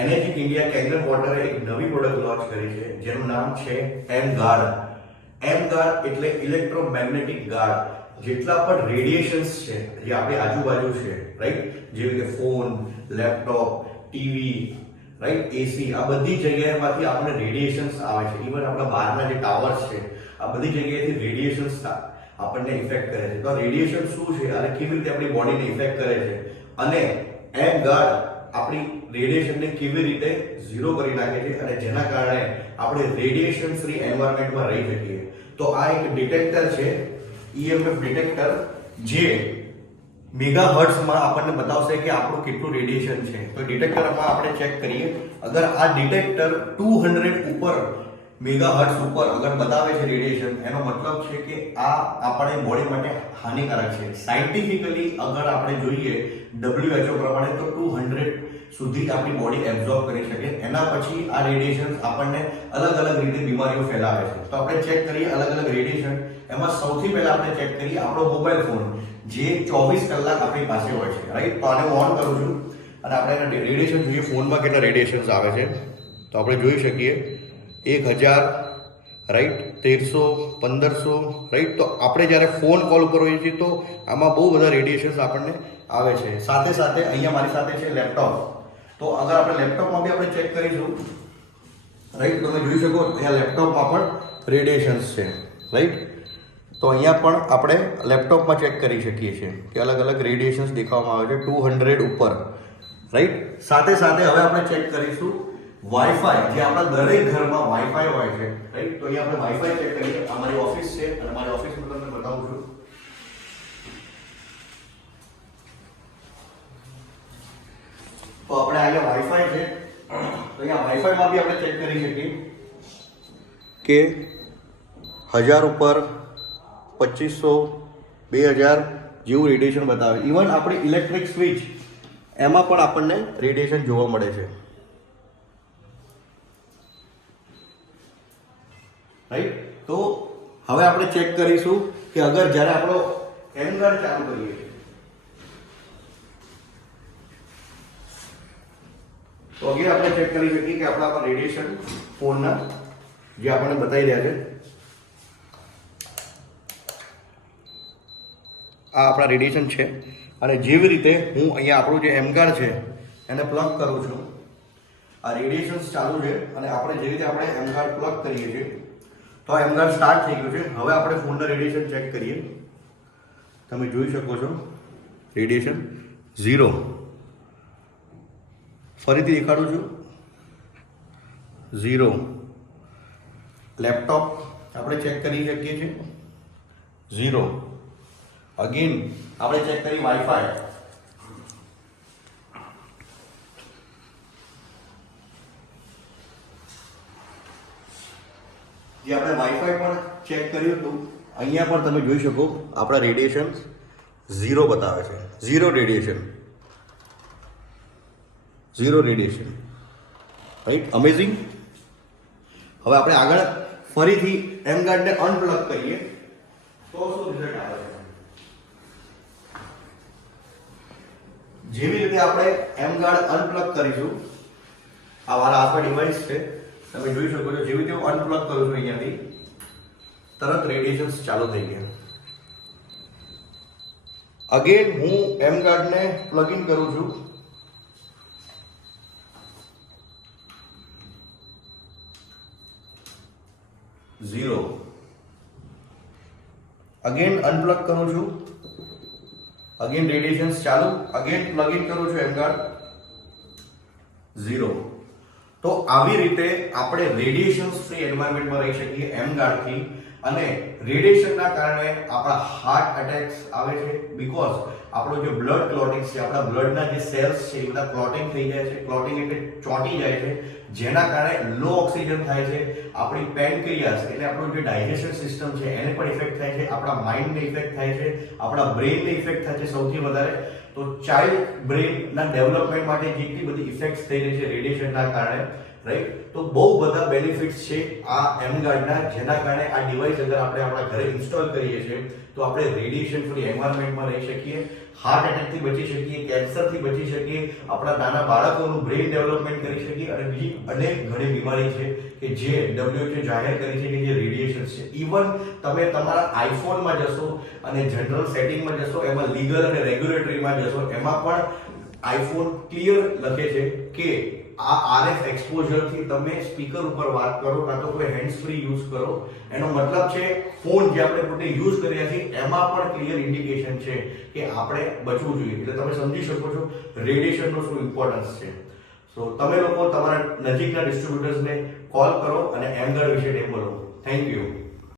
Energy India કેન્દ્ર વોટરે એક નવી પ્રોડક્ટ લોન્ચ કરી છે જેનું નામ છે એમ ગાર્ડ. એમ ગાર્ડ એટલે ઇલેક્ટ્રોમેગ્નેટિક ગાર્ડ. જેટલા પણ રેડિયેશન્સ છે જે આપણી આજુબાજુ છે, રાઈટ, જેવી કે ફોન, લેપટોપ, ટીવી, રાઈટ, એસી, આ બધી જગ્યાએમાંથી આપણને રેડિયેશન્સ આવે છે. ઇવન આપણા બહારના જે ટાવર્સ છે આ બધી જગ્યાએથી રેડિયેશન્સ આપણને ઇફેક્ટ કરે છે. તો રેડિયેશન શું છે અને કેવી રીતે આપણી બોડીને ઇફેક્ટ કરે છે અને એમ ગાર્ડ આપણી રેડિયેશનને કેવી રીતે ઝીરો કરી નાખે છે અને જેના કારણે આપણે રેડિયેશન ફ્રી એન્વાયરમેન્ટમાં રહી શકીએ. તો આ એક ડિટેક્ટર છે, EMF ડિટેક્ટર, જે મેગાહર્ટ્ઝમાં આપણને બતાવશે કે આપણું કેટલું રેડિયેશન છે. તો ડિટેક્ટરમાં આપણે ચેક કરીએ. અગર આ ડિટેક્ટર 200 ઉપર મેગાહર્ટ્ઝ ઉપર અગર બતાવે છે રેડિયેશન, એનો મતલબ છે કે આ આપણી બોડી માટે હાનિકારક છે. સાયન્ટિફિકલી અગર આપણે જોઈએ WHO પ્રમાણે તો 200 સુધી આપણી બોડી એબ્ઝોર્બ કરી શકે. એના પછી આ રેડિયેશન આપણને અલગ અલગ રીતે બીમારીઓ ફેલાવે છે. તો આપણે ચેક કરીએ અલગ અલગ રેડિયેશન. એમાં સૌથી પહેલા આપણે ચેક કરીએ આપણો મોબાઈલ ફોન, જે 24 કલાક આપણી પાસે હોય છે, રાઈટ. તો આને હું ઓન કરું છું અને આપણે એના રેડિયેશન જોઈએ ફોનમાં કેટલા રેડિયેશન્સ આવે છે. તો આપણે જોઈ શકીએ 1000, રાઈટ, 1300, 1500, રાઈટ. તો આપણે જ્યારે ફોન કોલ ઉપર હોઈએ છીએ તો આમાં બહુ બધા રેડિયેશન્સ આપણને આવે છે. સાથે સાથે અહીંયા મારી સાથે છે લેપટોપ. તો અગર આપણે લેપટોપમાં બી આપણે ચેક કરીશું, રાઈટ, તમે જોઈ શકો અહીંયા લેપટોપમાં પણ રેડિયેશન્સ છે, રાઈટ. તો અહીંયા પણ આપણે લેપટોપમાં ચેક કરી શકીએ છીએ કે અલગ અલગ રેડિયેશન્સ દેખાવામાં આવે છે 200 ઉપર, રાઈટ. સાથે સાથે હવે આપણે ચેક કરીશું વાઈફાઈ, જે આપણા દરેક ઘરમાં વાઈફાઈ હોય છે, રાઈટ. તો અહીંયા આપણે વાઈફાઈ ચેક કરીએ. અમારી ઓફિસ છે અને મારી ઓફિસમાં તમને બતાવું છું. તો આપણે અહીંયા વાઈફાઈ છે. તો અહીંયા વાઈફાઈમાં બી આપણે ચેક કરી શકીએ કે 1000 ઉપર, 2500, 2000 જેવું રેડિયેશન બતાવે. ઇવન આપણી ઇલેક્ટ્રિક સ્વિચ એમાં પણ આપણને રેડિયેશન જોવા મળે છે, રાઈટ. તો હવે આપણે ચેક કરીશું કે અગર જ્યારે આપણો એમ ગાર્ડ ચાલુ કરીએ તો અગર આપણે ચેક કરી શકીએ કે આપણા પર રેડિયેશન ફોનના જે આપણને બતાવી રહ્યા છે, આ આપણા રેડિયેશન છે. અને જેવી રીતે હું અહીંયા આપણું જે એમ ગાર્ડ છે એને પ્લગ કરું છું, આ રેડિયેશન ચાલુ છે અને આપણે જે રીતે આપણે એમ ગાર્ડ પ્લગ કરીએ છીએ તો એમ ગાર્ડ સ્ટાર્ટ થઈ ગયું છે. હવે આપણે ફોનના રેડિયેશન ચેક કરીએ. તમે જોઈ શકો છો રેડિયેશન 0. ફરીથી દેખાડું છું 0. લેપટોપ આપણે ચેક કરી શકીએ છીએ 0. અગેન આપણે ચેક કરી વાઈફાઈ, જે આપણે વાઈફાઈ પણ ચેક કર્યું હતું, અહીંયા પણ તમે જોઈ શકો આપણા રેડિયેશન 0 બતાવે છે. 0 રેડિયેશન, 0 રેડિયેશન, રાઈટ. અમેઝિંગ. હવે આપણે આગળ ફરીથી એમ ગાર્ડને અનપ્લગ કરીએ તો શું રિઝલ્ટ આવે છે. જેવી રીતે આપણે એમ ગાર્ડ અનપ્લગ કરીશું, આ મારા હાથમાં ડિવાઇસ છે, તમે જોઈ શકો છો. જેવી રીતે હું અનપ્લગ કરું છું અહીંયાથી તરત રેડિયેશન્સ ચાલુ થઈ ગયા. અગેન હું એમ ગાર્ડને પ્લગ ઇન કરું છું, ઝીરો. અગેન અનપ્લગ કરું છું, અગેન રેડિયેશન્સ ચાલુ. અગેન પ્લગ ઇન કરું છું એમ ગાર્ડ, 0. તો આવી રીતે આપણે રેડિયેશન ફ્રી એન્વાયરમેન્ટમાં રહી શકીએ એમ ગાર્ડથી. અને રેડિયેશનના કારણે આપણા હાર્ટ એટેક્સ આવે છે, બીકોઝ આપણું જે બ્લડ ક્લોટિંગ છે, આપણા બ્લડના જે સેલ્સ છે એ બધા ક્લોટિંગ થઈ જાય છે. ક્લોટિંગ એટલે ચોંટી જાય છે, જેના કારણે લો ઓક્સિજન થાય છે. આપણી પેનક્રિયાસ એટલે આપણું જે ડાયજેશન સિસ્ટમ છે એને પણ ઇફેક્ટ થાય છે. આપણા માઇન્ડને ઇફેક્ટ થાય છે, આપણા બ્રેઇનને ઇફેક્ટ થાય છે સૌથી વધારે. તો ચાઇલ્ડ બ્રેઇનના ડેવલપમેન્ટ માટે જેટલી બધી ઇફેક્ટ્સ થઈ રહી છે રેડિયેશનના કારણે, રાઈટ? તો બહુ બધા બેનિફિટ્સ છે આ એમ ગાર્ડના, જેના કારણે આ ડિવાઇસ અગર આપણે આપણા ઘરે ઇન્સ્ટોલ કરીએ છીએ તો આપણે રેડિયેશન ફ્રી એન્વાયરમેન્ટમાં રહી શકીએ, હાર્ટ એટેકથી બચી શકીએ, કેન્સરથી બચી શકીએ, આપણા નાના બાળકોનું બ્રેઇન ડેવલપમેન્ટ કરી શકીએ, અને બીજી અનેક ઘણી બીમારી છે કે જે WHO જાહેર કરી છે કે જે રેડિયેશન છે. ઇવન તમે તમારા આઈફોનમાં જશો અને જનરલ સેટિંગમાં જશો, એમાં લીગલ અને રેગ્યુલેટરીમાં જશો, એમાં પણ આઈફોન ક્લિયર લખે છે કે આ RF એક્સપોઝરથી તમે સ્પીકર ઉપર વાત કરો કાં તો કોઈ હેન્ડ્સ ફ્રી યુઝ કરો, એનો મતલબ છે ફોન જે આપણે પોતે યુઝ કરી રહ્યા છીએ એમાં પણ ક્લિયર ઇન્ડિકેશન છે કે આપણે બચવું જોઈએ. એટલે તમે સમજી શકો છો રેડિયેશનનો શું ઇમ્પોર્ટન્સ છે. સો તમે લોકો તમારા નજીકના ડિસ્ટ્રીબ્યુટર્સને કોલ કરો અને એમ ગાર્ડ વિશે બોલો. Thank you.